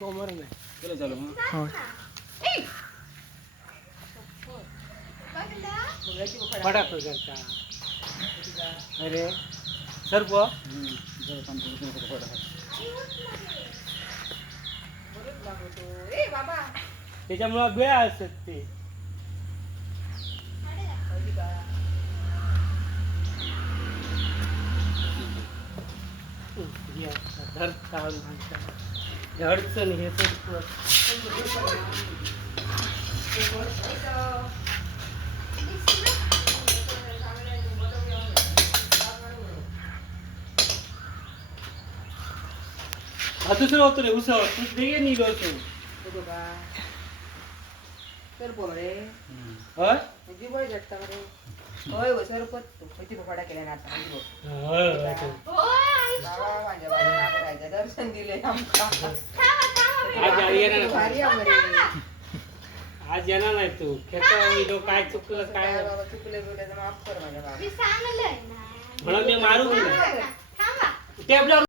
कोमर नाही. चला चालू मग. हो. अरे. नको फटाफट. त्याच्यामुळे बेळा असतात ते. हे म्हणतात. अडचण हे हा दुसरं होतं रे उसळ तू दे निघ होतो हम्म. होय होय हो सरपत किती फपाडा केला ना आता म्हणजे. होय, होय, होय. बाबा माझ्या बाजूला दर्शन दिले आमका आज येणार नाही. भारी आहे. बरे. आज येणार नाही तू. खेळ काय चुकलं काय काय? बाबा चुकले बिकले तर माफ कर माझ्या बाबा. मी सांगलंय ना. म्हणून मी मारू थांबा. टेबलावर